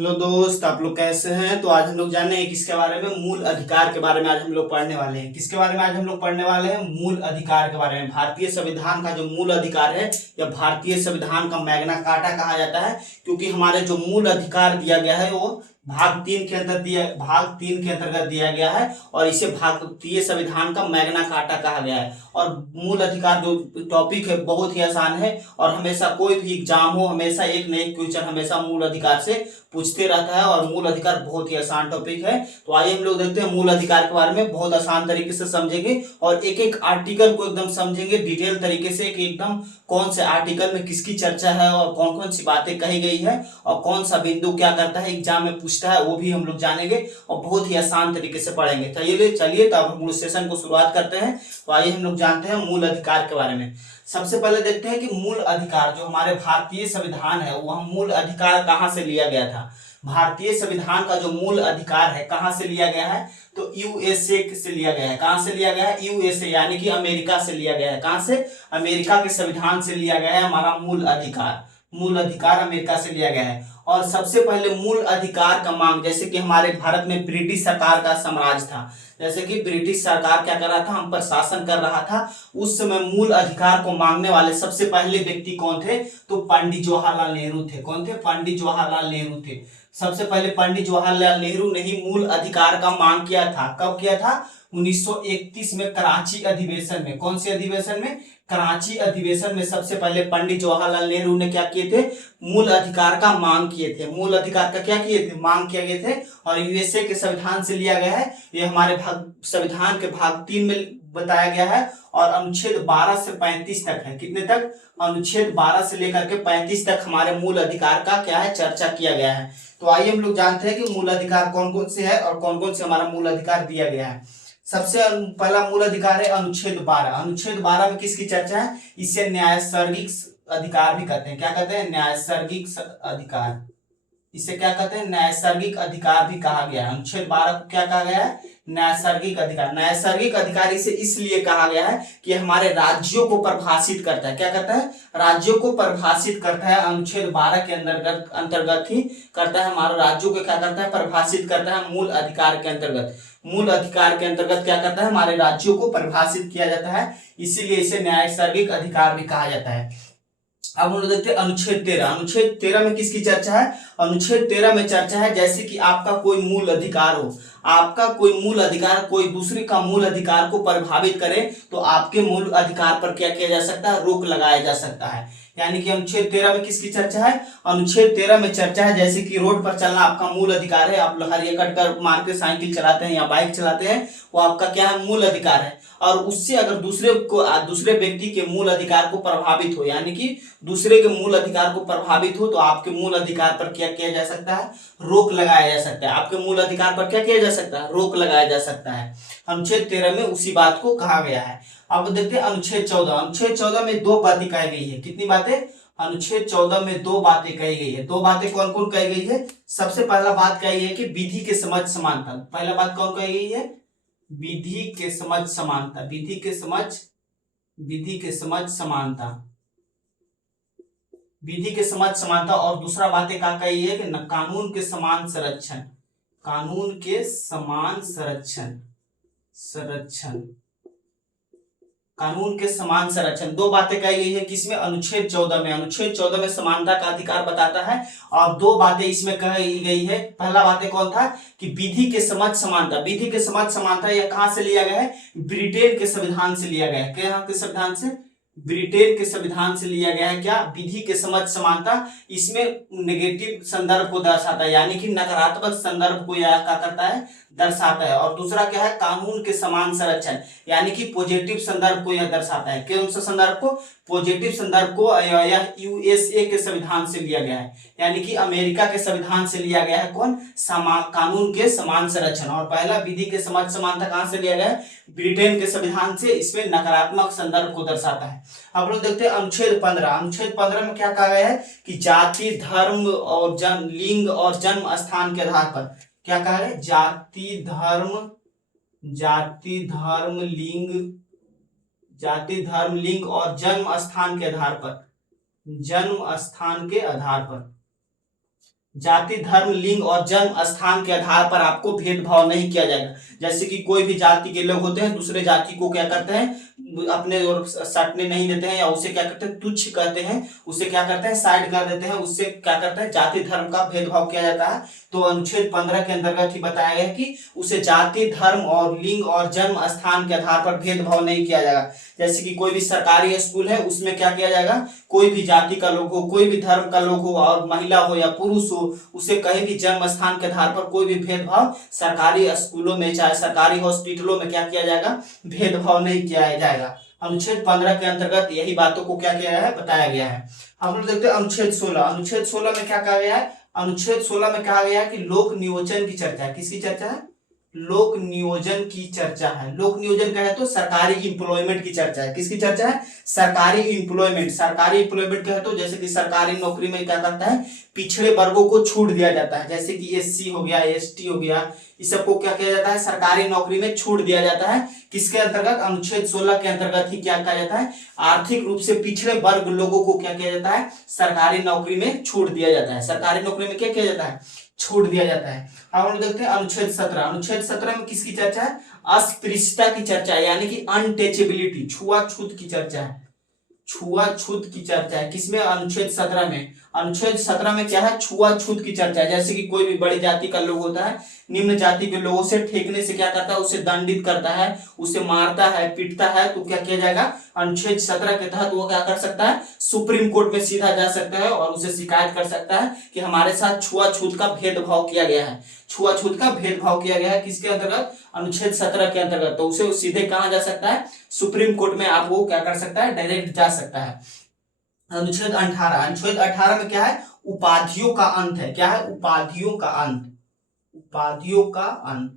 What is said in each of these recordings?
Hello दोस्त, आप लोग कैसे हैं। तो आज हम लोग जाने हैं किसके बारे में, मूल अधिकार के बारे में आज हम लोग पढ़ने वाले हैं। किसके बारे में आज हम लोग पढ़ने वाले हैं, मूल अधिकार के बारे में। भारतीय संविधान का जो मूल अधिकार है या भारतीय संविधान का मैग्ना कार्टा कहा जाता है, क्योंकि हमारे जो मूल अधिकार दिया गया है वो भाग 3 के अंतर्गत दिया गया है और इसे भारतीय संविधान का मैग्ना कार्टा कहा गया है। और मूल अधिकार जो टॉपिक है बहुत ही आसान है और हमेशा कोई भी एग्जाम हो हमेशा एक न एक क्वेश्चन हमेशा मूल अधिकार से पूछते रहता है और मूल अधिकार बहुत ही आसान टॉपिक है। तो आइए हम लोग देखते हैं मूल अधिकार के बारे में, बहुत आसान तरीके से समझेंगे और एक एक आर्टिकल को एकदम समझेंगे डिटेल तरीके से कि एकदम कौन से आर्टिकल में किसकी चर्चा है और कौन कौन सी बातें कही गई है और कौन सा बिंदु क्या करता है एग्जाम में पूछता है, वो भी हम लोग जानेंगे और बहुत ही आसान तरीके से पढ़ेंगे। चलिए तो अब हम सेशन को शुरुआत करते हैं। तो आइए हम लोग जानते हैं मूल अधिकार के बारे में। सबसे पहले देखते हैं कि मूल अधिकार जो हमारे भारतीय संविधान है वह मूल अधिकार कहाँ से लिया गया था। भारतीय संविधान का जो मूल अधिकार है कहाँ से लिया गया है, तो यूएसए से लिया गया है। कहाँ से लिया गया है, यूएसए यानी कि अमेरिका से लिया गया है। कहाँ से, अमेरिका के संविधान से लिया गया है हमारा मूल अधिकार। मूल अधिकार अमेरिका से लिया गया है। और सबसे पहले मूल अधिकार का मांग, जैसे कि हमारे भारत में ब्रिटिश सरकार का साम्राज्य था, जैसे कि ब्रिटिश सरकार क्या कर रहा था, हम पर शासन कर रहा था, उस समय मूल अधिकार को मांगने वाले सबसे पहले व्यक्ति कौन थे, तो पंडित जवाहरलाल नेहरू थे। कौन थे, पंडित जवाहरलाल नेहरू थे। सबसे पहले पंडित जवाहरलाल नेहरू ने ही मूल अधिकार का मांग किया था। कब किया था, 1931 में कराची अधिवेशन में। कौन से अधिवेशन में, कराची अधिवेशन में सबसे पहले पंडित जवाहरलाल नेहरू ने क्या किए थे, मूल अधिकार का मांग किए थे। मूल अधिकार का क्या किए थे, मांग किए गए थे। और यूएसए के संविधान से लिया गया है। ये हमारे संविधान के भाग 3 में बताया गया है और अनुच्छेद 12 से 35 तक है। कितने तक, अनुच्छेद 12 से लेकर के 35 तक हमारे मूल अधिकार का क्या है, चर्चा किया गया है। तो आइए हम लोग जानते हैं कि मूल अधिकार कौन कौन से है और कौन कौन से हमारा मूल अधिकार दिया गया है। सबसे पहला मूल अधिकार है अनुच्छेद 12। अनुच्छेद 12 में किसकी चर्चा है, इसे न्यायसर्गिक अधिकार भी कहते हैं। क्या कहते हैं, न्यायसर्गिक अधिकार। इसे क्या कहते हैं, नैसर्गिक अधिकार भी कहा गया है। अनुच्छेद 12 को क्या कहा गया है, नैसर्गिक अधिकार। नैसर्गिक अधिकार इसे इसलिए कहा गया है कि हमारे राज्यों को परिभाषित करता है। क्या करता है, राज्यों को परिभाषित करता है। अनुच्छेद 12 के अंतर्गत ही करता है, हमारे राज्यों को क्या करता है, परिभाषित करता है मूल अधिकार के अंतर्गत। मूल अधिकार के अंतर्गत क्या करता है, हमारे राज्यों को परिभाषित किया जाता है, इसीलिए इसे नैसर्गिक अधिकार भी कहा जाता है। अब हम लोग देखते हैं अनुच्छेद 13। अनुच्छेद 13 में किसकी चर्चा है, अनुच्छेद 13 में चर्चा है जैसे कि आपका कोई मूल अधिकार हो, आपका कोई मूल अधिकार कोई दूसरे का मूल अधिकार को प्रभावित करे तो आपके मूल अधिकार पर क्या किया जा सकता है, रोक लगाया जा सकता है। यानी कि अनुच्छेद 13 में किसकी चर्चा है, अनुच्छेद 13 में चर्चा है जैसे कि रोड पर चलना आपका मूल अधिकार है, आप हरिया कट कर मार के साइकिल चलाते हैं या बाइक चलाते हैं, वो आपका क्या है, मूल अधिकार है। और उससे अगर दूसरे व्यक्ति के मूल अधिकार को प्रभावित हो, यानी कि दूसरे के मूल अधिकार को प्रभावित हो तो आपके मूल अधिकार पर क्या किया जा सकता है, रोक लगाया जा सकता है। आपके मूल अधिकार पर क्या किया जा सकता है, रोक लगाया जा सकता है। अनुच्छेद 13 में उसी बात को कहा गया है। अब देखते हैं अनुच्छेद 14। अनुच्छेद 14 में दो बातें कही गई है। कितनी बातें, अनुच्छेद 14 में दो बातें कही गई है। दो बातें कौन कौन कही गई है, सबसे पहला बात कही है कि विधि के समझ समानता। पहला बात कौन कही गई है, विधि के समझ समानता। विधि के समझ समानता, विधि के समझ समानता। और दूसरा बातें क्या कही है कि कानून के समान संरक्षण, कानून के समान संरक्षण, कानून के समान संरक्षण। दो बातें कही गई है किसमें, अनुच्छेद 14 में। अनुच्छेद 14 में समानता का अधिकार बताता है और दो बातें इसमें कही गई है। पहला बातें कौन था कि विधि के समझ समानता। विधि के समझ समानता यह कहां से लिया गया है, ब्रिटेन के संविधान से लिया गया है। क्या के संविधान से, ब्रिटेन के संविधान से लिया गया है। क्या, विधि के समझ समानता। इसमें नेगेटिव संदर्भ को दर्शाता है, यानी कि नकारात्मक संदर्भ को यह क्या करता है, दर्शाता है। और दूसरा क्या है, कानून के समान संरक्षण, यानी कि पॉजिटिव संदर्भ को यह दर्शाता है। कौन सा संदर्भ को, पॉजिटिव संदर्भ को। यह यूएसए के संविधान से लिया गया है, यानी कि अमेरिका के संविधान से लिया गया है। कौन, कानून के समान संरक्षण। और पहला विधि के समझ समानता कहां से लिया गया है, ब्रिटेन के संविधान से। इसमें नकारात्मक संदर्भ को दर्शाता है। अब लोग देखते हैं अनुच्छेद 15। अनुच्छेद 15 में क्या कहा गया है कि जाति, धर्म और लिंग और जन्म स्थान के आधार पर, क्या कहा है, जाति धर्म लिंग और जन्म स्थान के आधार पर, जाति, धर्म, लिंग और जन्म स्थान के आधार पर आपको भेदभाव नहीं किया जाएगा। जैसे कि कोई भी जाति के लोग होते हैं दूसरे जाति को क्या करते हैं, अपने ओर सटने नहीं देते हैं, या उसे क्या करते हैं, तुच्छ कहते हैं, उसे क्या करते हैं, साइड कर देते हैं, उससे क्या करते हैं, जाति धर्म का भेदभाव किया जाता है। तो अनुच्छेद 15 के अंतर्गत ही बताया गया कि उसे जाति, धर्म और लिंग और जन्म स्थान के आधार पर भेदभाव नहीं किया जाएगा। जैसे कि कोई भी सरकारी स्कूल है उसमें क्या किया जाएगा, कोई भी जाति का लोग हो, कोई भी धर्म का लोग हो, और महिला हो या पुरुष हो, उसे कहीं भी जन्म स्थान के आधार पर कोई भी भेदभाव सरकारी स्कूलों में चाहे सरकारी हॉस्पिटलों में क्या किया जाएगा, भेदभाव नहीं किया जाएगा। अनुच्छेद 15 के अंतर्गत यही बातों को क्या किया है, बताया गया है। हम लोग देखते हैं अनुच्छेद 16। अनुच्छेद 16 में क्या कहा गया है, अनुच्छेद 16 में कहा गया है कि लोक नियोजन की चर्चा है। किसकी चर्चा है, लोक नियोजन की चर्चा है। लोक नियोजन का है तो सरकारी इंप्लॉयमेंट की चर्चा है। किसकी चर्चा है, सरकारी इंप्लॉयमेंट। सरकारी इंप्लॉयमेंट का है तो जैसे कि सरकारी नौकरी में क्या करता है, पिछड़े वर्गों को छूट दिया जाता है, जैसे कि एससी हो गया, एसटी हो गया, इस सबको क्या किया जाता है, सरकारी नौकरी में छूट दिया जाता है। किसके अंतर्गत, अनुच्छेद 16 के अंतर्गत ही क्या कहा जाता है, आर्थिक रूप से पिछड़े वर्ग लोगों को क्या किया जाता है, सरकारी नौकरी में छूट दिया जाता है। सरकारी नौकरी में क्या किया जाता है, छूट दिया जाता है। अब हम लोग देखते हैं अनुच्छेद 17। अनुच्छेद 17 में किसकी चर्चा है, अस्पृश्यता की चर्चा है, यानी कि अनटचेबिलिटी, छुआछूत की चर्चा है। छुआछूत की चर्चा है किसमें, अनुच्छेद 17 में। अनुच्छेद 17 में क्या है, छुआछूत की चर्चा है। जैसे कि कोई भी बड़ी जाति का लोग होता है निम्न जाति के लोगों से ठेकने से क्या करता है, उसे दंडित करता है, उसे मारता है, पीटता है, तो क्या किया जाएगा, अनुच्छेद 17 के तहत वो क्या कर सकता है, सुप्रीम कोर्ट में सीधा जा सकता है और उसे शिकायत कर सकता है कि हमारे साथ छुआछूत का भेदभाव किया गया है। छुआछूत का भेदभाव किया गया है किसके अंतर्गत, अनुच्छेद 17 के अंतर्गत। तो उसे सीधे कहां जा सकता है, सुप्रीम कोर्ट में आप वो क्या कर सकता है, डायरेक्ट जा सकता है। अनुच्छेद 18। अनुच्छेद 18 में क्या है, उपाधियों का अंत है। क्या है, उपाधियों का अंत। उपाधियों का अंत।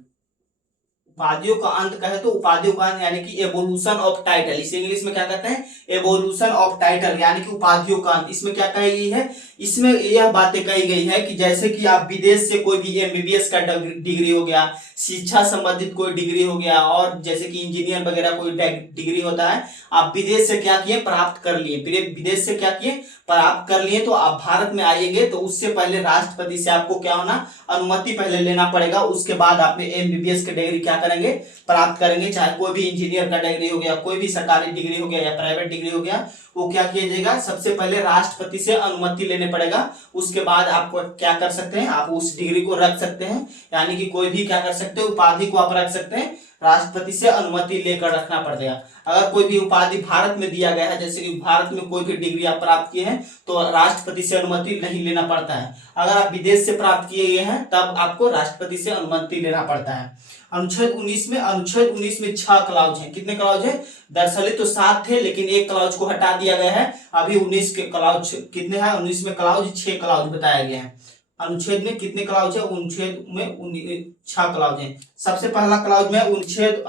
उपाधियों का अंत कहे तो उपाधियों का अंत यानी कि एवोल्यूशन ऑफ टाइटल, इसे इंग्लिश में क्या कहते हैं, एवोल्यूशन ऑफ टाइटल, यानी कि उपाधियों का अंत। इसमें क्या कही गई है, इसमें यह बातें कही गई है कि जैसे कि आप विदेश से कोई भी एमबीबीएस का डिग्री हो गया, शिक्षा संबंधित कोई डिग्री हो गया, और जैसे कि इंजीनियर वगैरह कोई डिग्री होता है, आप विदेश से क्या किए, प्राप्त कर लिए, विदेश से क्या किए, प्राप्त कर लिए, तो आप भारत में आएंगे तो उससे पहले राष्ट्रपति से आपको क्या होना, अनुमति पहले लेना पड़ेगा। उसके बाद आप एमबीबीएस की डिग्री क्या करेंगे, प्राप्त करेंगे। चाहे कोई भी इंजीनियर का डिग्री हो गया, कोई भी सरकारी डिग्री हो गया या प्राइवेट डिग्री हो गया, वो क्या किया जाएगा, सबसे पहले राष्ट्रपति से अनुमति लेने पड़ेगा। उसके बाद आपको क्या कर सकते हैं, आप उस डिग्री को रख सकते हैं, यानी कि कोई भी क्या कर सकते हैं, उपाधि को आप रख सकते हैं, राष्ट्रपति से अनुमति लेकर रखना पड़ेगा। अगर कोई भी उपाधि भारत में दिया गया है, जैसे कि भारत में कोई भी डिग्री आप प्राप्त किए हैं, तो राष्ट्रपति से अनुमति नहीं लेना पड़ता है। अगर आप विदेश से प्राप्त किए हैं तब आपको राष्ट्रपति से अनुमति लेना पड़ता है। अनुच्छेद 19 में, अनुच्छेद 19 में 6 क्लाउज हैं। कितने क्लाउज हैं, दरअसल तो 7 थे, लेकिन एक क्लाउज को हटा दिया गया है। अभी 19 के क्लाउज कितने हैं, 19 में क्लाउज 6 क्लाउज बताया गया है। अनुच्छेद में कितने क्लाउज है, अनुच्छेद में 6 क्लाउज हैं। सबसे पहला क्लाउज में अनुच्छेद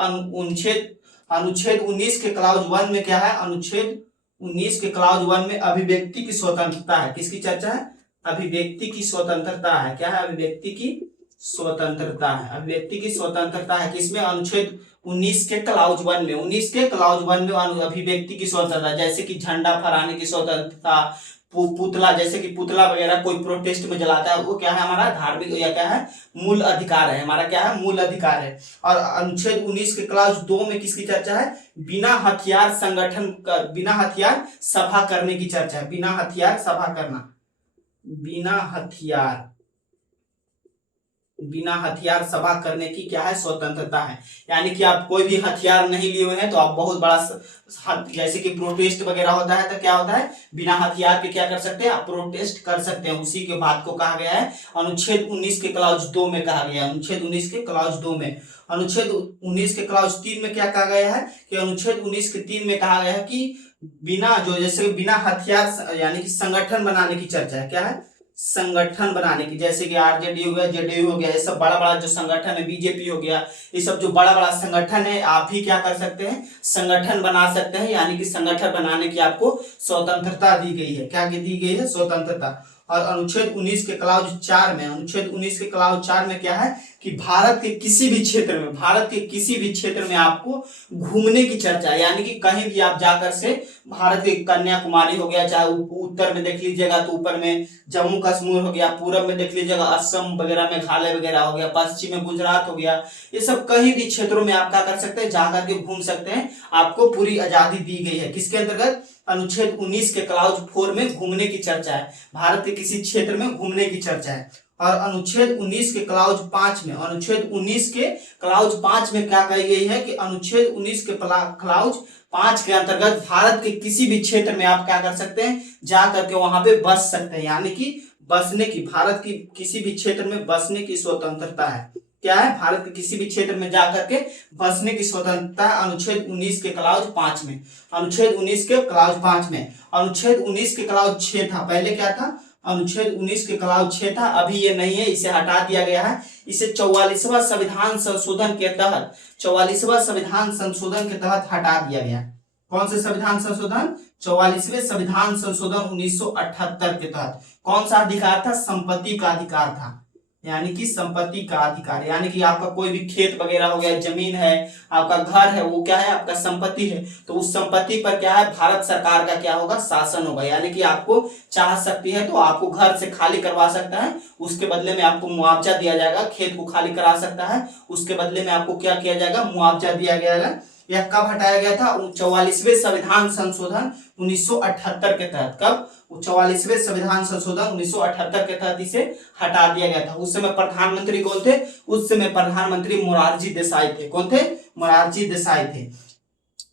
19 के क्लाउज 1 में क्या है, अनुच्छेद 19 के क्लाउज 1 में अभिव्यक्ति की स्वतंत्रता है। किसकी चर्चा है, अभिव्यक्ति की स्वतंत्रता है। क्या है, अभिव्यक्ति की स्वतंत्रता है। अभिव्यक्ति की स्वतंत्रता है किसमें, अनुच्छेद 19 के क्लाउज 1 में। 19 के क्लाउज 1 में अभिव्यक्ति की स्वतंत्रता, जैसे कि झंडा फहराने की स्वतंत्रता, पुतला, जैसे कि पुतला वगैरह कोई प्रोटेस्ट में जलाता है, वो क्या है, हमारा धार्मिक या क्या है, मूल अधिकार है, हमारा क्या है, मूल अधिकार है। और अनुच्छेद 19 के क्लास 2 में किसकी चर्चा है, बिना हथियार संगठन, बिना हथियार सभा करने की चर्चा है। बिना हथियार सभा करना, बिना हथियार सभा करने की क्या है, स्वतंत्रता है। यानी कि आप कोई भी हथियार नहीं लिए हुए हैं तो आप बहुत बड़ा, जैसे कि प्रोटेस्ट वगैरह होता है तो क्या होता है, बिना हथियार के क्या कर सकते हैं, आप प्रोटेस्ट कर सकते हैं। उसी के बात को कहा गया है अनुच्छेद 19 के क्लाउज 2 में कहा गया है। अनुच्छेद 19 के क्लाउज 2 में। अनुच्छेद 19 के क्लाउज 3 में क्या कहा गया है कि अनुच्छेद 19 के 3 में कहा गया है कि बिना जो जैसे बिना हथियार यानी कि संगठन बनाने की चर्चा है। क्या है, संगठन बनाने की, जैसे कि आरजेडी हो गया, जेडीयू हो गया, ये सब बड़ा बड़ा जो संगठन है, बीजेपी हो गया, ये सब जो बड़ा बड़ा संगठन है, आप भी क्या कर सकते हैं, संगठन बना सकते हैं। यानी कि संगठन बनाने की आपको स्वतंत्रता दी गई है। क्या दी गई है, स्वतंत्रता। और अनुच्छेद 19 के क्लाउज 4 में, अनुच्छेद 19 के क्लाउज 4 में क्या है कि भारत के किसी भी क्षेत्र में, भारत के किसी भी क्षेत्र में आपको घूमने की चर्चा, यानी कि कहीं भी आप जाकर से भारत के कन्याकुमारी हो गया, चाहे उत्तर में देख लीजिएगा तो ऊपर में जम्मू कश्मीर हो गया, पूरब में देख लीजिएगा असम वगैरह, मेघालय वगैरह हो गया, पश्चिम में गुजरात हो गया, ये सब कहीं भी क्षेत्रों में आप क्या कर सकते हैं, जाकर के घूम सकते हैं। आपको पूरी आजादी दी गई है किसके अंतर्गत, अनुच्छेद 19 के क्लाउज 4 में घूमने की चर्चा है, भारत के किसी क्षेत्र में घूमने की चर्चा है। और अनुच्छेद 19 के क्लाउज 5 में, अनुच्छेद 19 के क्लाउज 5 में क्या कही गई है कि अनुच्छेद 19 के क्लाउज 5 के अंतर्गत भारत के किसी भी क्षेत्र में आप क्या कर सकते हैं, जा करके वहां पे बस सकते हैं, यानी कि बसने की, भारत की किसी भी क्षेत्र में बसने की स्वतंत्रता है। क्या है, भारत के किसी भी क्षेत्र में जाकर के बसने की स्वतंत्रता अनुच्छेद 19 के क्लाउज 5 में, अनुच्छेद 19 के क्लाउज 5 में। अनुच्छेद 19 के क्लाउज 6 था, पहले क्या था, अनुच्छेद 19 के क्लाउज 6 था, अभी ये नहीं है, इसे हटा दिया गया है। इसे 44वां संविधान संशोधन के तहत, 44वां संविधान संशोधन के तहत हटा दिया गया। कौन से संविधान संशोधन, 44वें संविधान संशोधन 1978 के तहत। कौन सा अधिकार था, संपत्ति का अधिकार था, यानी कि संपत्ति का अधिकार, यानी कि आपका कोई भी खेत वगैरह हो गया, जमीन है, आपका घर है, वो क्या है, आपका संपत्ति है, तो उस संपत्ति पर क्या है, भारत सरकार का क्या होगा, शासन होगा। यानी कि आपको चाह सकती है तो आपको घर से खाली करवा सकता है, उसके बदले में आपको मुआवजा दिया जाएगा, खेत को खाली करा सकता है, उसके बदले में आपको क्या किया जाएगा, मुआवजा दिया जाएगा। यह कब हटाया गया था, 44वें संविधान संशोधन 1978 के तहत। कब, 44वें संविधान संशोधन 1978 के तहत इसे हटा दिया गया था। उस समय प्रधानमंत्री कौन थे, उस समय प्रधानमंत्री मोरारजी देसाई थे। कौन थे, मोरारजी देसाई थे।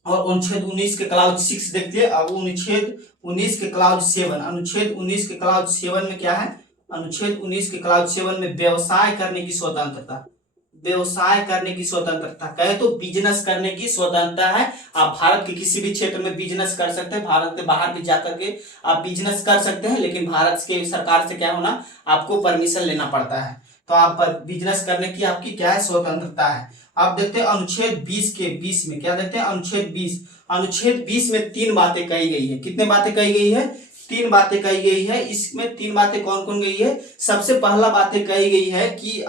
और अनुच्छेद 19 के क्लाउज 6 देखिए, अब अनुच्छेद 19 के क्लाउज 7, अनुच्छेद 19 के क्लाउज 7 में क्या है, अनुच्छेद 19 के क्लाउज 7 में व्यवसाय करने की स्वतंत्रता, व्यवसाय करने की स्वतंत्रता, कहे तो बिजनेस करने की स्वतंत्रता है। आप भारत के किसी भी क्षेत्र में बिजनेस कर सकते हैं, भारत के बाहर भी जाकर के आप बिजनेस कर सकते हैं, लेकिन भारत के सरकार से क्या होना, आपको परमिशन लेना पड़ता है, तो आप बिजनेस करने की आपकी क्या है, स्वतंत्रता है। आप देखते हैं अनुच्छेद 20 के 20 में, क्या देखते हैं, अनुच्छेद 20, अनुच्छेद 20 में 3 बातें कही गई है। कितने बातें कही गई है, 3 बातें कही गई है। इसमें 3 बातें कौन कौन गई है, सबसे पहला बातें कही गई है कि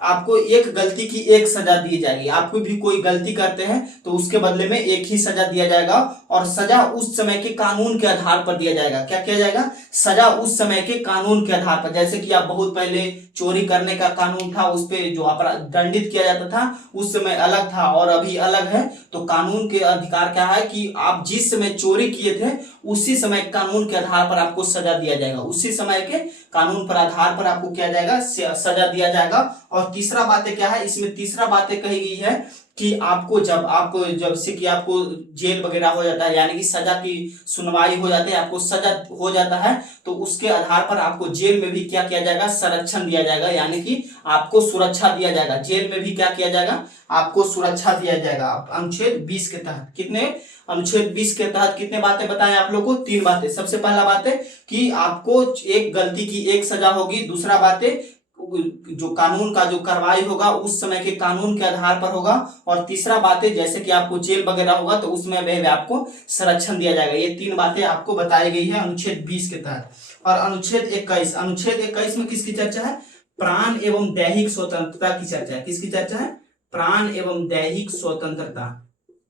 आपको एक गलती की एक सजा दी जाएगी। आपको भी कोई गलती करते हैं तो उसके बदले में एक ही सजा दिया जाएगा, और सजा उस समय के कानून के आधार पर दिया जाएगा। क्या किया जाएगा, सजा उस समय के कानून के आधार पर। जैसे कि आप बहुत पहले चोरी करने का कानून था, उस पे जो अपराध दंडित किया जाता था उस समय अलग था और अभी अलग है। तो कानून के अधिकार क्या है कि आप जिस समय चोरी किए थे उसी समय कानून के आधार पर आपको सजा दिया जाएगा, उसी समय के कानून पर आधार पर आपको क्या जाएगा, सजा दिया जाएगा। और तीसरा बातें क्या है, इसमें तीसरा बातें कही गई है कि जब से कि आपको जेल वगैरह हो जाता है, यानी कि सजा की सुनवाई हो जाती है, आपको सजा हो जाता है, तो उसके आधार पर आपको जेल में भी क्या किया जाएगा, संरक्षण दिया जाएगा, यानी कि आपको सुरक्षा दिया जाएगा। जेल में भी क्या किया जाएगा, आपको सुरक्षा दिया जाएगा। अनुच्छेद 20 के तहत कितने, अनुच्छेद 20 के तहत कितने बातें बताएं आप लोग को, 3 बातें। सबसे पहला बात है कि आपको एक गलती की एक सजा होगी, दूसरा बात है जो कानून का जो कार्रवाई होगा उस समय के कानून के आधार पर होगा, और तीसरा बात है जैसे कि आपको जेल वगैरह होगा तो उसमें भी आपको संरक्षण दिया जाएगा। ये 3 बातें आपको बताई गई है अनुच्छेद 20 के तहत। और अनुच्छेद 21, अनुच्छेद 21 में किसकी चर्चा है, प्राण एवं दैहिक स्वतंत्रता की चर्चा है। किसकी चर्चा है, प्राण एवं दैहिक स्वतंत्रता,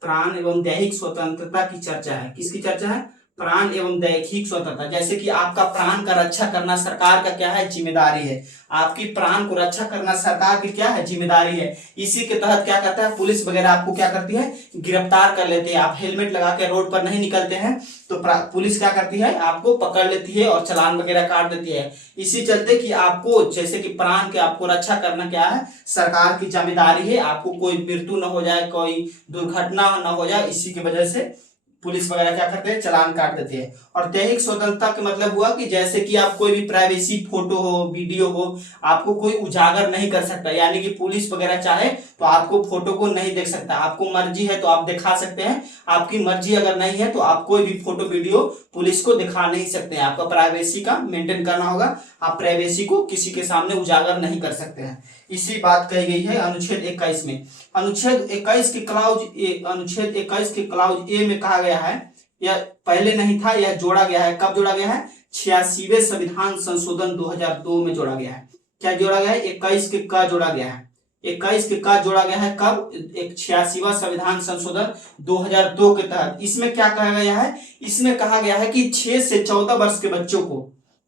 प्राण एवं दैहिक स्वतंत्रता की चर्चा है। किसकी चर्चा है, प्राण एवं दैहिक स्वतंत्रता। जैसे कि आपका प्राण का रक्षा करना सरकार का क्या है, जिम्मेदारी है। आपकी प्राण को रक्षा करना सरकार की क्या है, जिम्मेदारी है। इसी के तहत क्या करता है, पुलिस वगैरह आपको क्या करती है, गिरफ्तार कर लेते हैं। आप हेलमेट लगा के रोड पर नहीं निकलते हैं तो पुलिस क्या करती है, आपको पकड़ लेती है और चालान वगैरह काट देती है। इसी चलते कि आपको जैसे कि प्राण के आपको रक्षा करना क्या है, सरकार की जिम्मेदारी है। आपको कोई मृत्यु न हो जाए, कोई दुर्घटना न हो जाए, इसी की वजह से पुलिस वगैरह क्या करते हैं, चालान काट देते हैं। और दैहिक स्वतंत्रता का मतलब हुआ कि जैसे कि आप कोई भी प्राइवेसी फोटो हो, वीडियो हो, आपको कोई उजागर नहीं कर सकता, यानी कि पुलिस वगैरह चाहे तो आपको फोटो को नहीं देख सकता। आपको मर्जी है तो आप दिखा सकते हैं, आपकी मर्जी अगर नहीं है तो आप कोई भी फोटो वीडियो पुलिस को दिखा नहीं सकते हैं। आपका प्राइवेसी का मेंटेन करना होगा, आप प्राइवेसी को किसी के सामने उजागर नहीं कर सकते हैं। इसी बात कही गई है अनुच्छेद 21 में। अनुच्छेद 21 के क्लाउज ए, अनुच्छेद 21 के क्लाउज ए में कहा गया है, यह पहले नहीं था, यह जोड़ा गया है। कब जोड़ा गया है, 86वें संविधान संशोधन 2002 में जोड़ा गया है। क्या जोड़ा गया है? 21 के का जोड़ा गया है। 21 के का जोड़ा गया है कब? 86वां संविधान संशोधन 2002 के तहत। इसमें क्या कहा गया है? इसमें कहा गया है कि 6 से 14 वर्ष के बच्चों को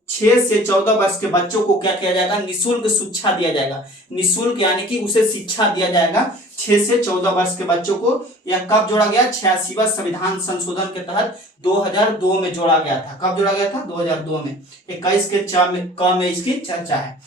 6 से 14 वर्ष के बच्चों को क्या किया जाएगा? निःशुल्क शिक्षा दिया जाएगा। निःशुल्क यानी कि उसे शिक्षा दिया जाएगा 6 से 14 वर्ष के बच्चों को। यह कब जोड़ा गया? 86वां संविधान संशोधन के तहत 2002 में जोड़ा गया था। कब जोड़ा गया था? 2002 में। 21 के क में इसकी चर्चा है।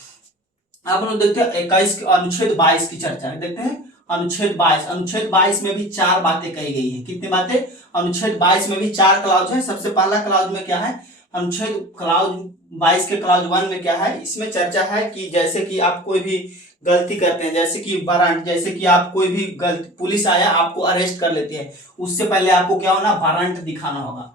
अब हम लोग देखते हैं 21 के अनुच्छेद 22 की चर्चा है। देखते हैं अनुच्छेद 22। अनुच्छेद 22 में भी 4 बातें कही गई है। कितनी बातें? अनुच्छेद 22 में भी 4 क्लाउज है। सबसे पहला क्लाउज में क्या है? अनुच्छेद क्लाउज 22 के क्लाउज 1 में क्या है? इसमें चर्चा है कि जैसे कि आप कोई भी गलती करते हैं, जैसे कि वारंट, जैसे कि आप कोई भी गलती, पुलिस आया आपको अरेस्ट कर लेती है, उससे पहले आपको क्या होना? वारंट दिखाना होगा।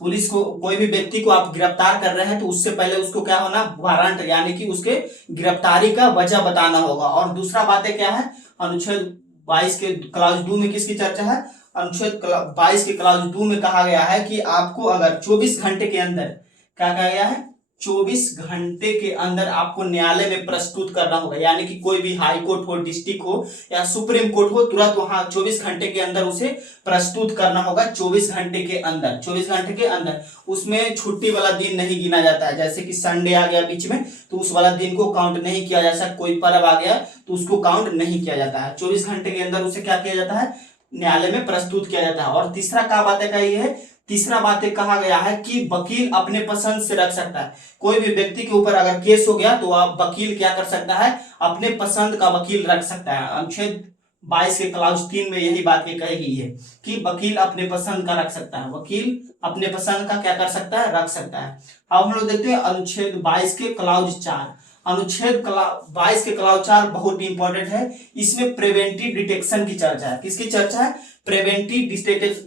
पुलिस को, कोई भी व्यक्ति को आप गिरफ्तार कर रहे हैं तो उससे पहले उसको क्या होना? वारंट, यानी कि उसके गिरफ्तारी का वजह बताना होगा। और दूसरा बातें क्या है? अनुच्छेद 22 के क्लाउज 2 में किसकी चर्चा है? अनुच्छेद 22 के क्लाउज 2 में कहा गया है कि आपको अगर 24 घंटे के अंदर, क्या कहा गया है? 24 घंटे के अंदर आपको न्यायालय में प्रस्तुत करना होगा। यानी कि कोई भी हाई कोर्ट हो, डिस्ट्रिक्ट हो या सुप्रीम कोर्ट हो, तुरंत वहां 24 घंटे के अंदर उसे प्रस्तुत करना होगा। 24 घंटे के अंदर, 24 घंटे के अंदर। उसमें छुट्टी वाला दिन नहीं गिना जाता है। जैसे कि संडे आ गया बीच में तो उस वाला दिन को काउंट नहीं किया जा सकता। कोई पर्व आ गया तो उसको काउंट नहीं किया जाता है। 24 घंटे के अंदर उसे क्या किया जाता है? न्यायालय में प्रस्तुत किया जाता है। और तीसरा क्या बातें कही है? तीसरा बातें कहा गया है कि वकील अपने पसंद से रख सकता है। कोई भी व्यक्ति के ऊपर अगर केस हो गया तो आप वकील क्या कर सकता है? अपने पसंद का वकील रख सकता है। अनुच्छेद 22 के क्लाउज 3 में यही बात कही गई है कि वकील अपने पसंद का रख सकता है। वकील अपने पसंद का क्या कर सकता है? रख सकता है। अब हम लोग देखते हैं अनुच्छेद 22 के क्लाउज 4। अनुच्छेद 22 के क्लाउज 4 बहुत इंपॉर्टेंट है। इसमें प्रिवेंटिव डिटेक्शन की चर्चा है। किसकी चर्चा है? प्रिवेंटिव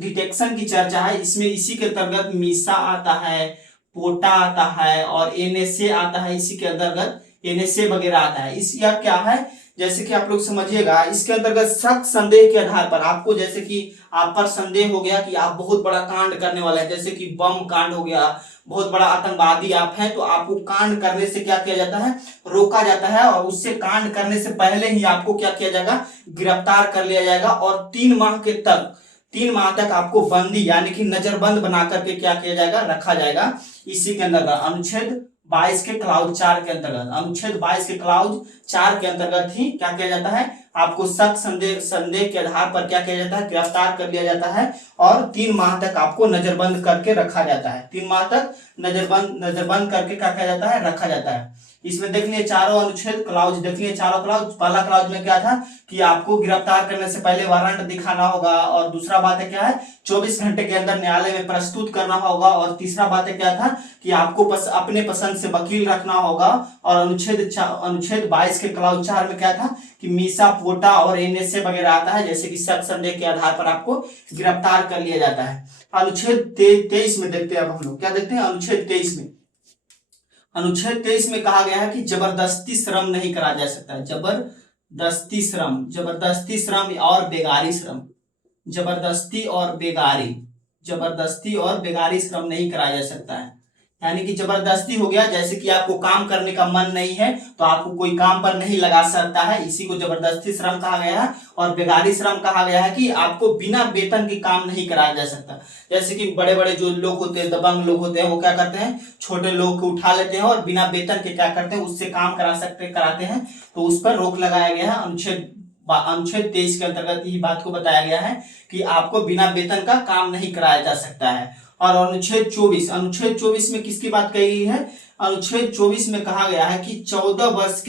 डिटेक्शन की चर्चा है। इसमें इसी के अंतर्गत मीसा आता है, पोटा आता है और एनएसए आता है। इसी के अंतर्गत एनएसए वगैरह आता है। इस यह क्या है? जैसे कि आप लोग समझिएगा, इसके अंतर्गत शक संदेह के आधार पर आपको, जैसे कि आप पर संदेह हो गया कि आप बहुत बड़ा कांड करने वाले हैं, जैसे कि बम कांड हो गया, बहुत बड़ा आतंकवादी आप हैं, तो आपको कांड करने से क्या किया जाता है? रोका जाता है। और उससे कांड करने से पहले ही आपको क्या किया जाएगा? गिरफ्तार कर लिया जाएगा। और 3 माह तक आपको बंदी यानी कि नजरबंद बना करके क्या किया जाएगा? रखा जाएगा। इसी के अंतर्गत अनुच्छेद 22 के क्लाउज 4 के अंतर्गत, अनुच्छेद 22 के क्लाउज 4 के अंतर्गत ही क्या किया जाता है? आपको शक संदेह के आधार पर क्या किया जाता है? गिरफ्तार कर लिया जाता है और 3 माह तक आपको नजरबंद करके रखा जाता है। 3 माह तक नजरबंद करके क्या किया जाता है? रखा जाता है। इसमें देख लिए चारों अनुच्छेद क्लाउज, देख लिए चारों क्लाउज। पहला क्लाउज में क्या था कि आपको गिरफ्तार करने से पहले वारंट दिखाना होगा। और दूसरा बात है क्या है? 24 घंटे के अंदर न्यायालय में प्रस्तुत करना होगा। और तीसरा बात है क्या था कि आपको अपने पसंद से वकील रखना होगा। और अनुच्छेद 22 के क्लाउज 4 में क्या था कि मीसा, पोटा और एनएसए वगैरह आता है, जैसे कि शक संदेह के आधार पर आपको गिरफ्तार कर लिया जाता है। अनुच्छेद 23 में देखते हैं। अब हम लोग क्या देखते हैं? अनुच्छेद 23 में, अनुच्छेद 23 में कहा गया है कि जबरदस्ती श्रम नहीं करा जा सकता। जबरदस्ती श्रम और बेगारी श्रम, जबरदस्ती और बेगारी श्रम नहीं कराया जा सकता है। यानी कि जबरदस्ती हो गया, जैसे कि आपको काम करने का मन नहीं है तो आपको कोई काम पर नहीं लगा सकता है, इसी को जबरदस्ती श्रम कहा गया है। और बेगारी श्रम कहा गया है कि आपको बिना वेतन के काम नहीं कराया जा सकता। जैसे कि बड़े बड़े जो लोग होते हैं, दबंग लोग होते हैं, वो क्या करते हैं? छोटे लोग को उठा लेते हैं और बिना वेतन के क्या करते हैं? उससे काम कराते हैं। तो उस पर रोक लगाया गया है। अनुच्छेद 23 के अंतर्गत यही बात को बताया गया है कि आपको बिना वेतन का काम नहीं कराया जा सकता है। और अनुच्छेद 24 में किसकी बात कही गई है? अनुच्छेद 24 में कहा गया है कि 14 वर्ष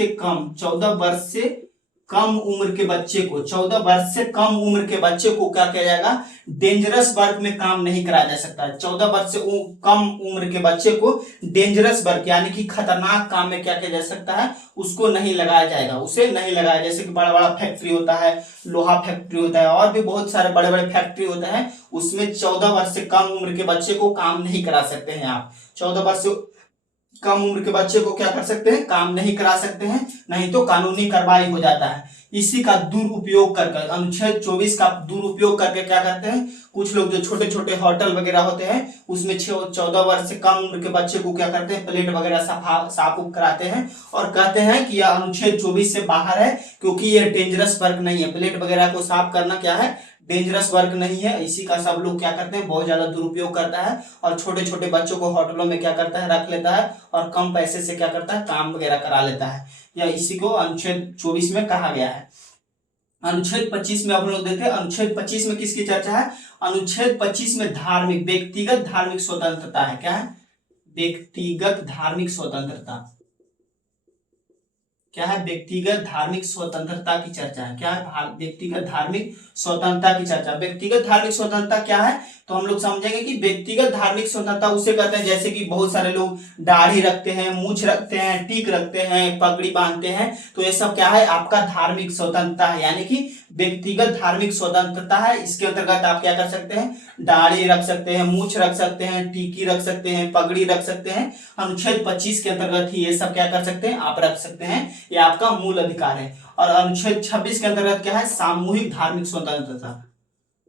से कम उम्र के बच्चे को, 14 वर्ष से कम उम्र के बच्चे को क्या किया जाएगा? डेंजरस वर्क में काम नहीं कराया जा सकता। 14 वर्ष से कम उम्र के बच्चे को डेंजरस वर्क यानी कि खतरनाक काम में क्या किया जा सकता है? उसको नहीं लगाया जाएगा, उसे नहीं लगाया। जैसे कि बड़ा बड़ा फैक्ट्री होता है, लोहा फैक्ट्री होता है और भी बहुत सारे बड़े बड़े फैक्ट्री होते हैं, उसमें 14 वर्ष से कम उम्र के बच्चे को काम नहीं करा सकते हैं आप। 14 वर्ष से कम उम्र के बच्चे को क्या कर सकते हैं, काम नहीं करा सकते हैं, नहीं तो कानूनी कार्रवाई हो जाता है। इसी का दुरुपयोग करके, अनुच्छेद 24 का दुरुपयोग करके क्या करते हैं, कुछ लोग जो छोटे छोटे होटल वगैरह होते हैं उसमें 14 वर्ष से कम उम्र के बच्चे को क्या करते हैं, प्लेट वगैरह साफ उफ कराते हैं और कहते हैं कि यह अनुच्छेद 24 से बाहर है, क्योंकि ये डेंजरस वर्क नहीं है। प्लेट वगैरह को साफ करना क्या है, डेंजरस वर्क नहीं है। इसी का सब लोग क्या करते हैं, बहुत ज्यादा दुरुपयोग करता है और छोटे छोटे बच्चों को होटलों में क्या करता है, रख लेता है और कम पैसे से क्या करता है, काम वगैरह करा लेता है। या इसी को अनुच्छेद 24 में कहा गया है। अनुच्छेद 25 में अब लोग देखते हैं, अनुच्छेद 25 में किसकी चर्चा है, अनुच्छेद 25 में धार्मिक, व्यक्तिगत धार्मिक स्वतंत्रता है। क्या है, व्यक्तिगत धार्मिक स्वतंत्रता। क्या है, व्यक्तिगत धार्मिक स्वतंत्रता की चर्चा है। क्या है, व्यक्तिगत धार्मिक स्वतंत्रता की चर्चा। व्यक्तिगत धार्मिक स्वतंत्रता क्या है, तो हम लोग समझेंगे कि व्यक्तिगत धार्मिक स्वतंत्रता उसे कहते हैं जैसे कि बहुत सारे लोग दाढ़ी रखते हैं, मूछ रखते हैं, टीक रखते हैं, पगड़ी बांधते हैं, तो ये सब क्या है, आपका धार्मिक स्वतंत्रता है, यानी कि व्यक्तिगत धार्मिक स्वतंत्रता है। इसके अंतर्गत आप क्या कर सकते हैं, दाढ़ी रख सकते हैं, मूछ रख सकते हैं, टीकी रख सकते हैं, पगड़ी रख सकते हैं। अनुच्छेद 25 के अंतर्गत ही ये सब क्या कर सकते हैं, आप रख सकते हैं, ये आपका मूल अधिकार है। और अनुच्छेद 26 के अंतर्गत क्या है, सामूहिक धार्मिक स्वतंत्रता।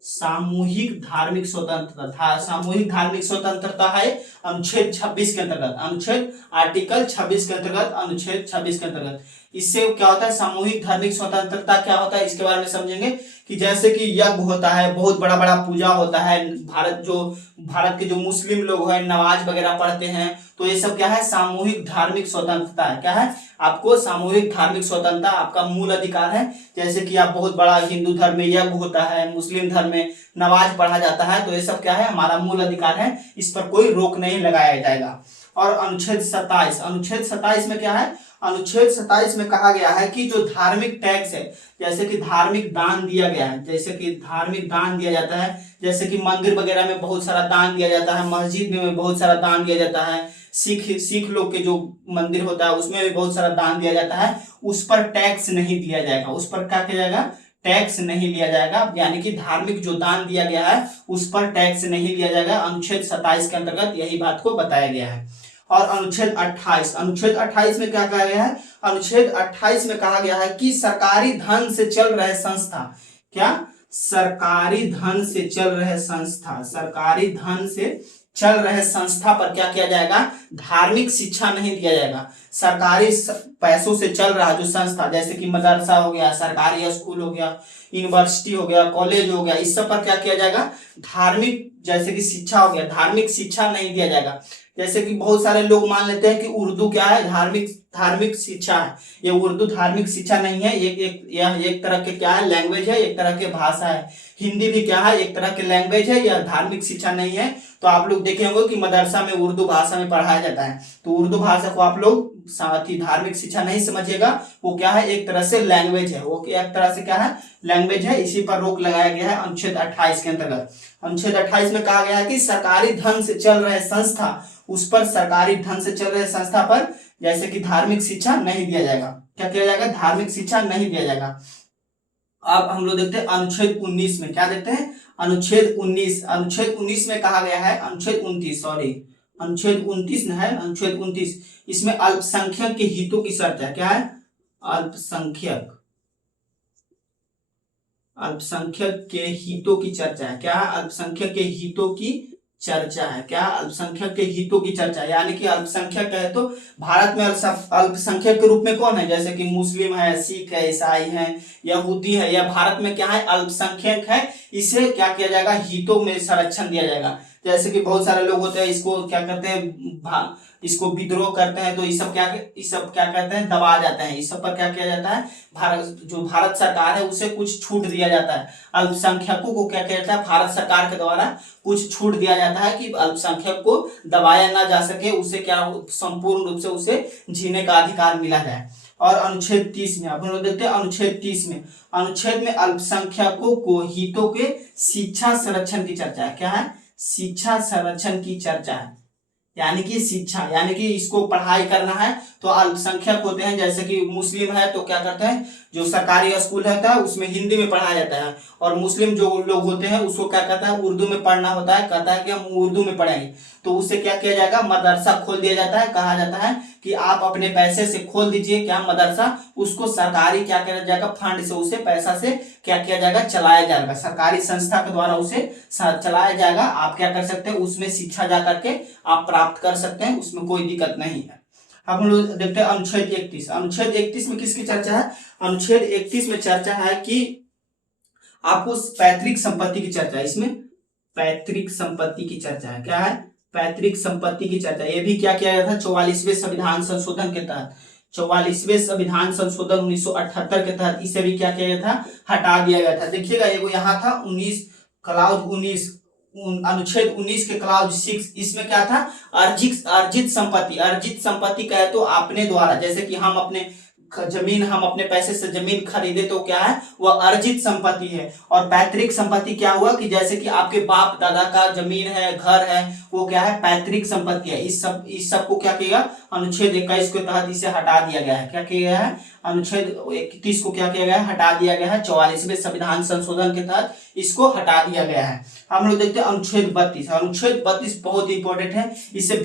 सामूहिक धार्मिक स्वतंत्रता, सामूहिक धार्मिक स्वतंत्रता है अनुच्छेद 26 के अंतर्गत, अनुच्छेद आर्टिकल 26 के अंतर्गत, अनुच्छेद 26 के अंतर्गत। इससे क्या होता है, सामूहिक धार्मिक स्वतंत्रता क्या होता है, इसके बारे में समझेंगे कि जैसे कि यज्ञ होता है, बहुत बड़ा बड़ा पूजा होता है, भारत के जो मुस्लिम लोग हैं नमाज वगैरह पढ़ते हैं, तो ये सब क्या है, सामूहिक धार्मिक स्वतंत्रता है। क्या है, आपको सामूहिक धार्मिक स्वतंत्रता आपका मूल अधिकार है। जैसे कि आप बहुत बड़ा हिंदू धर्म में यज्ञ होता है, मुस्लिम धर्म में नमाज पढ़ा जाता है, तो ये सब क्या है, हमारा मूल अधिकार है, इस पर कोई रोक नहीं लगाया जाएगा। और अनुच्छेद 27, अनुच्छेद 27 में क्या है, अनुच्छेद 27 में कहा गया है कि जो धार्मिक टैक्स है, जैसे कि धार्मिक दान दिया गया है, जैसे कि धार्मिक दान दिया जाता है, जैसे कि मंदिर वगैरह में बहुत सारा दान दिया जाता है, मस्जिद में बहुत सारा दान दिया जाता है, सिख लोग के जो मंदिर होता है उसमें भी बहुत सारा दान दिया जाता है, उस पर टैक्स नहीं दिया जाएगा। उस पर क्या किया जाएगा, टैक्स नहीं लिया जाएगा, यानी कि धार्मिक जो दान दिया गया है उस पर टैक्स नहीं लिया जाएगा। अनुच्छेद 27 के अंतर्गत यही बात को बताया गया है। और अनुच्छेद 28, अनुच्छेद 28 में क्या कहा गया है, अनुच्छेद 28 में कहा गया है कि सरकारी धन से चल रहे संस्था, क्या, सरकारी धन से चल रहे संस्था, सरकारी धन से चल रहे संस्था पर क्या किया जाएगा, धार्मिक शिक्षा नहीं दिया जाएगा। सरकारी पैसों से चल रहा जो संस्था, जैसे कि मदरसा हो गया, सरकारी स्कूल हो गया, यूनिवर्सिटी हो गया, कॉलेज हो गया, इस सब पर क्या किया जाएगा, धार्मिक, जैसे कि शिक्षा हो गया, धार्मिक शिक्षा नहीं दिया जाएगा। जैसे कि बहुत सारे लोग मान लेते हैं कि उर्दू क्या है, धार्मिक शिक्षा है, ये उर्दू धार्मिक शिक्षा नहीं है, एक तरह के क्या है, लैंग्वेज है, एक तरह के भाषा है। हिंदी भी क्या है, एक तरह के लैंग्वेज है, यह धार्मिक शिक्षा नहीं है। तो आप लोग देखे होंगे कि मदरसा में उर्दू भाषा में पढ़ाया जाता है, तो उर्दू भाषा को आप लोग साथ ही धार्मिक शिक्षा नहीं समझिएगा, वो क्या है, एक तरह से लैंग्वेज है, वो एक तरह से क्या है, लैंग्वेज है। इसी पर रोक लगाया गया है अनुच्छेद 28 के अंतर्गत। अनुच्छेद 28 में कहा गया है कि सरकारी धन से चल रहे संस्था, उस पर सरकारी धन से चल रहे संस्था पर जैसे कि धार्मिक शिक्षा नहीं दिया जाएगा। क्या किया जाएगा, धार्मिक शिक्षा नहीं दिया जाएगा। अब हम लोग देखते हैं अनुच्छेद 19 में, क्या देखते हैं, अनुच्छेद 19, अनुच्छेद 19 में कहा गया है, अनुच्छेद 29 सॉरी, अनुच्छेद 29 है, अनुच्छेद 29, इसमें अल्पसंख्यक के हितों की शर्त है। क्या है, अल्पसंख्यक, अल्पसंख्यक के हितों की चर्चा है। क्या है, अल्पसंख्यक के हितों की चर्चा है। क्या, अल्पसंख्यक के हितों की चर्चा, यानी कि अल्पसंख्यक है तो भारत में अल्पसंख्यक के रूप में कौन है, जैसे कि मुस्लिम है, सिख है, ईसाई है, यहूदी है, यह भारत में क्या है, अल्पसंख्यक है। इसे क्या किया जाएगा, हितों में संरक्षण दिया जाएगा। जैसे कि बहुत सारे लोग होते हैं, इसको क्या करते हैं, इसको विद्रोह करते हैं, तो ये सब क्या करते हैं, दबा जाते हैं। इस सब पर क्या किया जाता है, भारत सरकार है उसे कुछ छूट दिया जाता है। अल्पसंख्यकों को क्या किया जाता है, भारत सरकार के द्वारा कुछ छूट दिया जाता है कि अल्पसंख्यक को दबाया ना जा सके, उसे क्या संपूर्ण रूप से उसे जीने का अधिकार मिला जाए। और अनुच्छेद 30 में, अब हम लोग देखते हैं अनुच्छेद 30 में, अनुच्छेद में अल्पसंख्यकों को हितों के शिक्षा संरक्षण की चर्चा है। क्या है, शिक्षा संरक्षण की चर्चा है, यानी कि शिक्षा, यानी कि इसको पढ़ाई करना है तो अल्पसंख्यक होते हैं, जैसे कि मुस्लिम है तो क्या करते हैं, जो सरकारी स्कूल रहता है उसमें हिंदी में पढ़ाया जाता है, और मुस्लिम जो लोग होते हैं उसको क्या कहता है, उर्दू में पढ़ना होता है, कहता है कि हम उर्दू में पढ़ेंगे। तो उससे क्या किया जाएगा, मदरसा खोल दिया जाता है। कहा जाता है कि आप अपने पैसे से खोल दीजिए क्या मदरसा, उसको सरकारी क्या किया जाएगा, फंड से, उसे पैसा से क्या किया जाएगा, चलाया जाएगा, सरकारी संस्था के द्वारा उसे चलाया जाएगा। आप क्या कर सकते हैं, उसमें शिक्षा जा करके आप प्राप्त कर सकते हैं, उसमें कोई दिक्कत नहीं है। अब हम लोग देखते हैं अनुच्छेद 31। अनुच्छेद 31 में किसकी चर्चा है, अनुच्छेद 31 में चर्चा है कि आपको पैतृक संपत्ति की चर्चा है। इसमें पैतृक संपत्ति की चर्चा है, क्या है, पैतृक संपत्ति की चर्चा। ये भी क्या किया गया था 44वें संविधान संशोधन के तहत, 44वें संविधान संशोधन 1978 के तहत इसे भी क्या किया गया था, हटा दिया गया था। देखिएगा ये यहाँ था 19 क्लाउज 19 अनुच्छेद 19 के क्लाउज 6, इसमें क्या था, अर्जित संपत्ति। अर्जित संपत्ति क्या है, तो अपने द्वारा, जैसे कि हम अपने जमीन, हम अपने पैसे से जमीन खरीदे तो क्या है, वह अर्जित संपत्ति है। और पैतृक संपत्ति क्या हुआ कि जैसे कि आपके बाप दादा का जमीन है, घर है, वो क्या है, पैतृक संपत्ति है। इस सब को क्या किया, अनुच्छेद 21 के तहत इसे हटा दिया गया है। क्या किया गया है, अनुच्छेद 31 को क्या किया गया है, हटा दिया गया है। 44वें संविधान संशोधन के तहत इसको हटा दिया गया है। हम लोग देखते हैं अनुच्छेद 32। अनुच्छेद 32 बहुत इंपॉर्टेंट है। इसे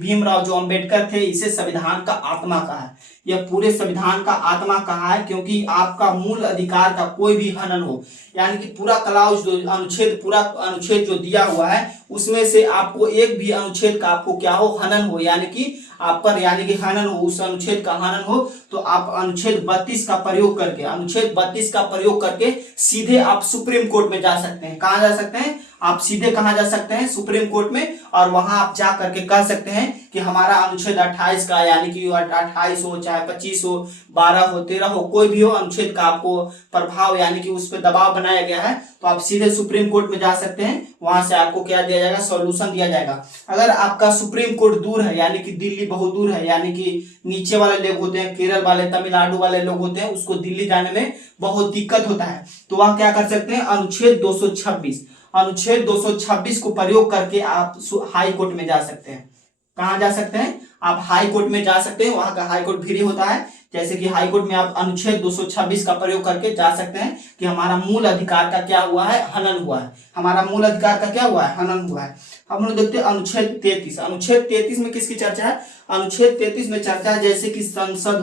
भीमराव जो अंबेडकर थे, इसे संविधान का आत्मा कहा है। यह पूरे संविधान का आत्मा कहा है, क्योंकि आपका मूल अधिकार का कोई भी हनन हो, यानी कि पूरा क्लाउज जो अनुच्छेद, पूरा अनुच्छेद जो दिया हुआ है उसमें से आपको एक भी अनुच्छेद का आपको क्या हो, हनन हो, यानी कि आप पर, यानी कि हनन हो, उस अनुच्छेद का हनन हो, तो आप अनुच्छेद 32 का प्रयोग करके, अनुच्छेद 32 का प्रयोग करके सीधे आप सुप्रीम कोर्ट में जा सकते हैं। कहां जा सकते हैं, आप सीधे कहां जा सकते हैं, सुप्रीम कोर्ट में, और वहां आप जा करके कह सकते हैं कि हमारा अनुच्छेद 28 का, यानी कि 28 हो चाहे 25 हो, 12 हो, 13 हो, कोई भी हो, अनुच्छेद का आपको प्रभाव, यानी कि उस पर दबाव बनाया गया है, तो आप सीधे सुप्रीम कोर्ट में जा सकते हैं। वहां से आपको क्या दिया जाएगा, सॉल्यूशन दिया जाएगा। अगर आपका सुप्रीम कोर्ट दूर है, यानी कि दिल्ली बहुत दूर है, यानी कि नीचे वाले लोग होते हैं, केरल वाले, तमिलनाडु वाले लोग होते हैं, उसको दिल्ली जाने में बहुत दिक्कत होता है, तो वहां क्या कर सकते हैं, अनुच्छेद 226, अनुच्छेद 226 को प्रयोग करके आप हाई कोर्ट में जा सकते हैं। कहां जा सकते हैं, आप हाई कोर्ट में जा सकते हैं। वहां का हाई कोर्ट फ्री होता है, जैसे कि हाई कोर्ट में आप अनुच्छेद 226 का प्रयोग करके जा सकते हैं कि हमारा मूल अधिकार का क्या हुआ है, हनन हुआ है, हमारा मूल अधिकार का क्या हुआ है, हनन हुआ है। हम लोग देखते हैं अनुच्छेद 33। अनुच्छेद 33 में किसकी चर्चा है, अनुच्छेद 33 में चर्चा है जैसे कि संसद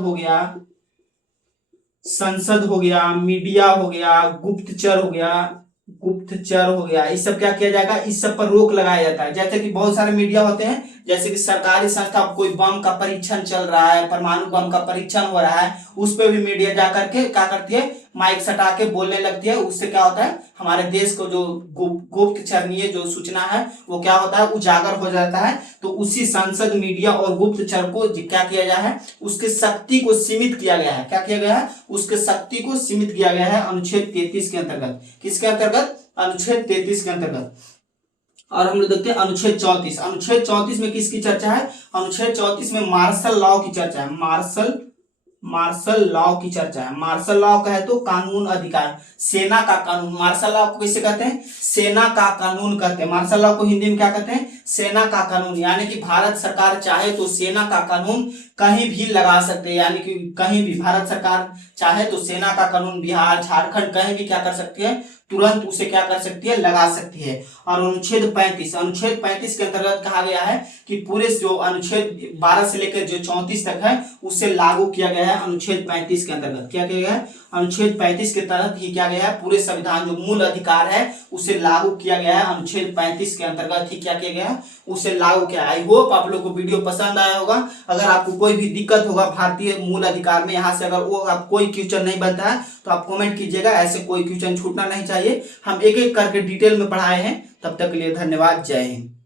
हो गया, मीडिया हो गया, गुप्तचर हो गया, इस सब क्या किया जाएगा, इस सब पर रोक लगाया जाता है। जैसे कि बहुत सारे मीडिया होते हैं, जैसे कि सरकारी संस्था, कोई बम का परीक्षण चल रहा है, परमाणु बम का परीक्षण हो रहा है, उस पर भी मीडिया जा करके क्या करती है, माइक सटा के बोलने लगती है। उससे क्या होता है, हमारे देश को जो गुप्तचरणीय जो सूचना है वो क्या होता है, उजागर हो जाता है। तो उसी संसद, मीडिया और गुप्तचर को क्या किया गया है, उसके शक्ति को सीमित किया गया है। क्या किया गया है, उसके शक्ति को सीमित किया गया है अनुच्छेद 33 के अंतर्गत। किसके अंतर्गत, अनुच्छेद 33 के अंतर्गत। और हम लोग देखते हैं अनुच्छेद 34। अनुच्छेद 34 में किसकी चर्चा है, अनुच्छेद 34 में मार्शल लॉ की चर्चा है। मार्शल लॉ की चर्चा है। मार्शल लॉ का है तो कानून अधिकार, सेना का कानून। मार्शल लॉ को किसे कहते हैं, सेना का कानून कहते हैं। मार्शल लॉ को हिंदी में क्या कहते हैं, सेना का कानून। यानी कि भारत सरकार चाहे तो सेना का कानून कहीं भी लगा सकते हैं, यानी कि कहीं भी भारत सरकार चाहे तो सेना का कानून बिहार, झारखंड, कहीं भी क्या कर सकती है, तुरंत उसे क्या कर सकती है, लगा सकती है। और अनुच्छेद 35 के अंतर्गत कहा गया है कि पूरे जो अनुच्छेद 12 से लेकर जो 34 तक है उसे लागू किया गया है अनुच्छेद 35 के अंतर्गत। क्या किया गया है, अनुच्छेद 35 के तहत ही क्या गया है, पूरे संविधान जो मूल अधिकार है उसे लागू किया गया है। अनुच्छेद 35 के अंतर्गत ही क्या किया गया है, उसे लागू किया। आई होप आप लोग को वीडियो पसंद आया होगा। अगर आपको कोई भी दिक्कत होगा भारतीय मूल अधिकार में, यहाँ से अगर वो आप कोई क्वेश्चन नहीं बनता है तो आप कमेंट कीजिएगा, ऐसे कोई क्वेश्चन छूटना नहीं चाहिए। हम एक एक करके डिटेल में पढ़ाए हैं। तब तक के लिए धन्यवाद, जय हिंद।